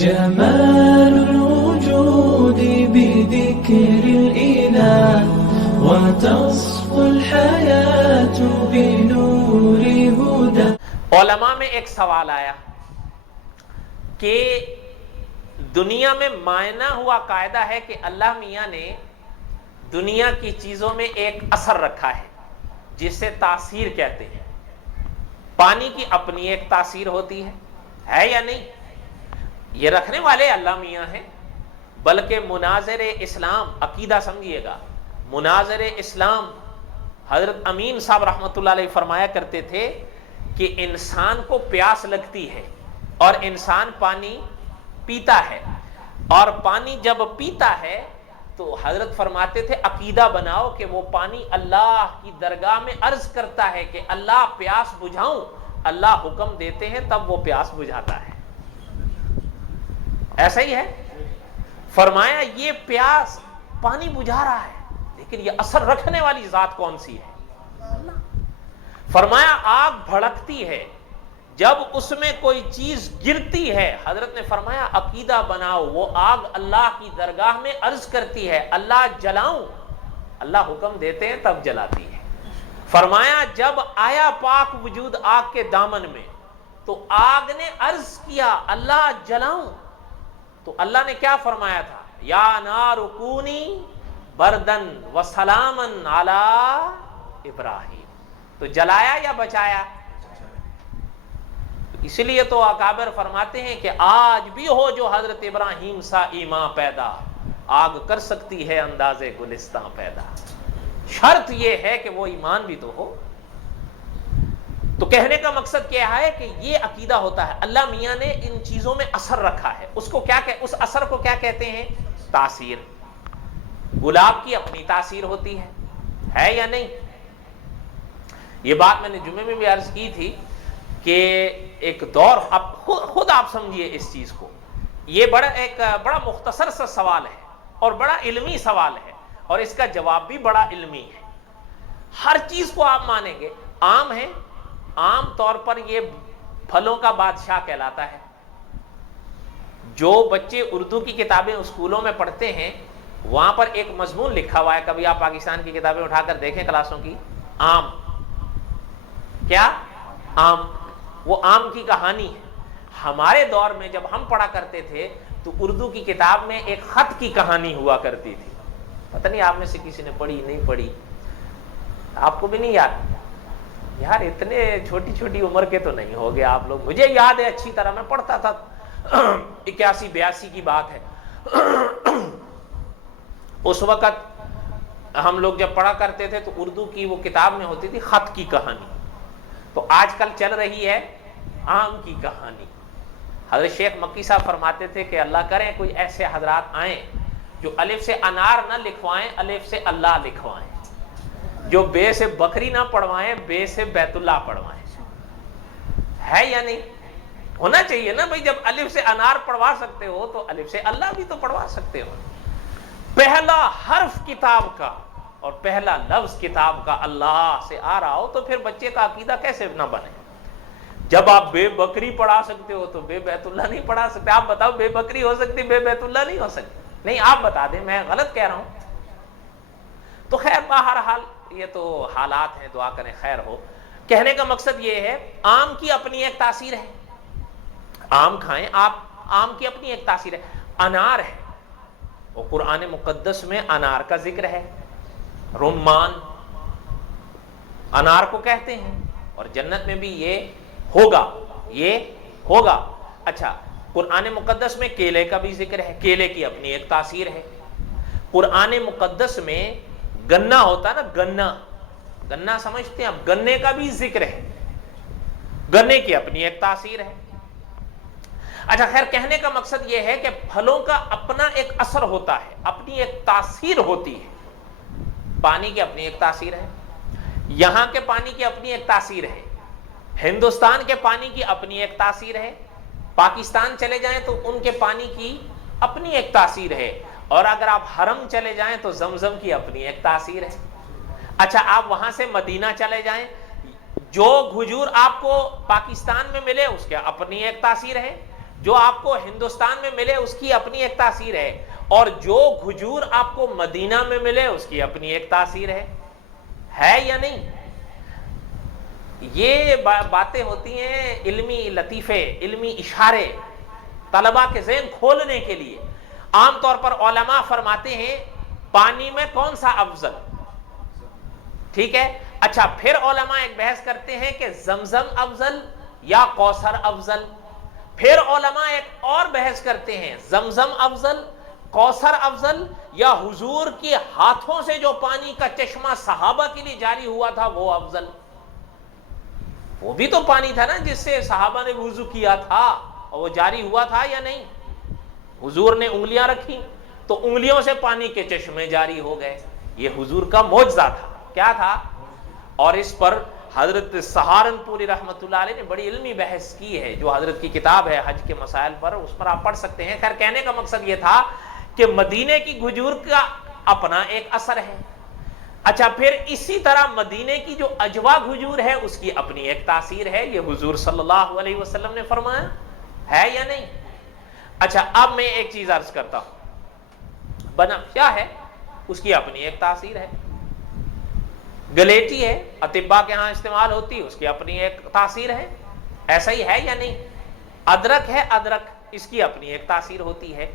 جمال الوجود بذكر الإله وتصفو الحياة بنور هدى. علماء میں ایک سوال آیا کہ دنیا میں معنی ہوا قاعدہ ہے کہ اللہ میاں نے دنیا کی چیزوں میں ایک اثر رکھا ہے جسے تاثیر کہتے ہیں. پانی کی اپنی ایک تاثیر ہوتی ہے یا نہیں؟ یہ رکھنے والے اللہ میاں ہیں. بلکہ مناظر اسلام، عقیدہ سمجھیے گا، مناظر اسلام حضرت امین صاحب رحمۃ اللہ علیہ فرمایا کرتے تھے کہ انسان کو پیاس لگتی ہے اور انسان پانی پیتا ہے، اور پانی جب پیتا ہے تو حضرت فرماتے تھے عقیدہ بناؤ کہ وہ پانی اللہ کی درگاہ میں عرض کرتا ہے کہ اللہ پیاس بجھاؤں. اللہ حکم دیتے ہیں تب وہ پیاس بجھاتا ہے. ایسا ہی ہے. فرمایا یہ پیاس پانی بجھا رہا ہے لیکن یہ اثر رکھنے والی ذات کون سی ہے؟ فرمایا آگ بھڑکتی ہے، جب اس میں کوئی چیز گرتی ہے حضرت نے فرمایا عقیدہ بناؤ وہ آگ اللہ کی درگاہ میں عرض کرتی ہے اللہ جلاؤں. اللہ حکم دیتے ہیں تب جلاتی ہے. فرمایا جب آیا پاک وجود آگ کے دامن میں تو آگ نے عرض کیا اللہ جلاؤں، تو اللہ نے کیا فرمایا تھا؟ یا نار کونی بردن و سلامن علی ابراہیم. تو جلایا یا بچایا؟ اس لیے تو اکابر فرماتے ہیں کہ آج بھی ہو جو حضرت ابراہیم سا ایمان پیدا، آگ کر سکتی ہے انداز گلستان پیدا. شرط یہ ہے کہ وہ ایمان بھی تو ہو. تو کہنے کا مقصد کیا ہے کہ یہ عقیدہ ہوتا ہے اللہ میاں نے ان چیزوں میں اثر رکھا ہے. اس کو کیا اس اثر کو کیا کہتے ہیں؟ تاثیر. گلاب کی اپنی تاثیر ہوتی ہے یا نہیں؟ یہ بات میں نے جمعے میں بھی عرض کی تھی کہ ایک دور خود آپ سمجھیے اس چیز کو. یہ بڑا مختصر سا سوال ہے اور بڑا علمی سوال ہے اور اس کا جواب بھی بڑا علمی ہے. ہر چیز کو آپ مانیں گے. آم ہے، عام طور پر یہ پھلوں کا بادشاہ کہلاتا ہے. جو بچے اردو کی کتابیں اسکولوں میں پڑھتے ہیں وہاں پر ایک مضمون لکھا ہوا ہے، کبھی آپ پاکستان کی کتابیں اٹھا کر دیکھیں کلاسوں کی، آم. کیا؟ آم. وہ آم کی کہانی ہے. ہمارے دور میں جب ہم پڑھا کرتے تھے تو اردو کی کتاب میں ایک خط کی کہانی ہوا کرتی تھی. پتہ نہیں آپ میں سے کسی نے پڑھی نہیں پڑھی، آپ کو بھی نہیں یاد؟ یار اتنے چھوٹی چھوٹی عمر کے تو نہیں ہو گے آپ لوگ. مجھے یاد ہے اچھی طرح، میں پڑھتا تھا 81-82 کی بات ہے. اس وقت ہم لوگ جب پڑھا کرتے تھے تو اردو کی وہ کتاب میں ہوتی تھی خط کی کہانی. تو آج کل چل رہی ہے آم کی کہانی. حضرت شیخ مکی صاحب فرماتے تھے کہ اللہ کریں کوئی ایسے حضرات آئیں جو الف سے انار نہ لکھوائیں، الف سے اللہ لکھوائیں، جو بے سے بکری نہ پڑھوائیں، بے سے بیت اللہ پڑھوائیں. ہے یا نہیں؟ ہونا چاہیے نا بھائی. جب الف سے انار پڑھوا سکتے ہو تو الف سے اللہ بھی تو پڑھوا سکتے ہو. پہلا حرف کتاب کا اور پہلا لفظ کتاب کا اللہ سے آ رہا ہو تو پھر بچے کا عقیدہ کیسے نہ بنے؟ جب آپ بے بکری پڑھا سکتے ہو تو بے بیت اللہ نہیں پڑھا سکتے. آپ بتاؤ بے بکری ہو سکتی، بے بیت اللہ نہیں ہو سکتی؟ نہیں، آپ بتا دیں، میں غلط کہہ رہا ہوں. تو خیر بہرحال یہ تو حالات ہیں، دعا کریں خیر ہو. کہنے کا مقصد یہ ہے آم کی اپنی ایک تاثیر ہے. آم کھائیں آپ، آم کی اپنی ایک تاثیر ہے. انار ہے، اور قرآن مقدس میں انار کا ذکر ہے. رمان انار کو کہتے ہیں، اور جنت میں بھی یہ ہوگا. اچھا، قرآن مقدس میں کیلے کا بھی ذکر ہے، کیلے کی اپنی ایک تاثیر ہے. قرآن مقدس میں گنا ہوتا نا، گنا سمجھتے ہیں آپ؟ گنے کا بھی ذکر ہے، گنے کی اپنی ایک تاثیر ہے. اچھا خیر، کہنے کا مقصد یہ ہے کہ پھلوں کا اپنا ایک اثر ہوتا ہے، اپنی ایک تاثیر ہوتی ہے. پانی کی اپنی ایک تاثیر ہے، یہاں کے پانی کی اپنی ایک تاثیر ہے، ہندوستان کے پانی کی اپنی ایک تاثیر ہے، پاکستان چلے جائیں تو ان کے پانی کی اپنی ایک تاثیر ہے، اور اگر آپ حرم چلے جائیں تو زمزم کی اپنی ایک تاثیر ہے. اچھا آپ وہاں سے مدینہ چلے جائیں، جو کھجور آپ کو پاکستان میں ملے اس کے اپنی ایک تاثیر ہے، جو آپ کو ہندوستان میں ملے اس کی اپنی ایک تاثیر ہے، اور جو کھجور آپ کو مدینہ میں ملے اس کی اپنی ایک تاثیر ہے یا نہیں؟ یہ باتیں ہوتی ہیں علمی لطیفے، علمی اشارے طلبہ کے ذہن کھولنے کے لیے۔ عام طور پر علماء فرماتے ہیں پانی میں کون سا افضل، ٹھیک ہے؟ اچھا، پھر علماء ایک بحث کرتے ہیں کہ زمزم افضل یا کوثر افضل، پھر علماء ایک اور بحث کرتے ہیں زمزم افضل، کوثر افضل، یا حضور کے ہاتھوں سے جو پانی کا چشمہ صحابہ کے لیے جاری ہوا تھا وہ افضل۔ وہ بھی تو پانی تھا نا جس سے صحابہ نے وضو کیا تھا، اور وہ جاری ہوا تھا یا نہیں؟ حضور نے انگلیاں رکھی تو انگلیوں سے پانی کے چشمے جاری ہو گئے، یہ حضور کا معجزہ تھا۔ کیا تھا؟ اور اس پر حضرت سہارنپوری رحمۃ اللہ علیہ نے بڑی علمی بحث کی ہے، جو حضرت کی کتاب ہے حج کے مسائل پر، اس پر آپ پڑھ سکتے ہیں۔ خیر، کہنے کا مقصد یہ تھا کہ مدینے کی کھجور کا اپنا ایک اثر ہے۔ اچھا، پھر اسی طرح مدینے کی جو اجوا کھجور ہے اس کی اپنی ایک تاثیر ہے، یہ حضور صلی اللہ علیہ وسلم نے فرمایا ہے یا نہیں؟ اچھا، اب میں ایک چیز عرض کرتا ہوں، بنا کیا ہے اس کی اپنی ایک تاثیر ہے۔ گلیٹی ہے، اطباء کے ہاں استعمال ہوتی ہے، اس کی اپنی ایک تاثیر ہے، ایسا ہی ہے یا نہیں؟ ادرک ہے، ادرک، اس کی اپنی ایک تاثیر ہوتی ہے۔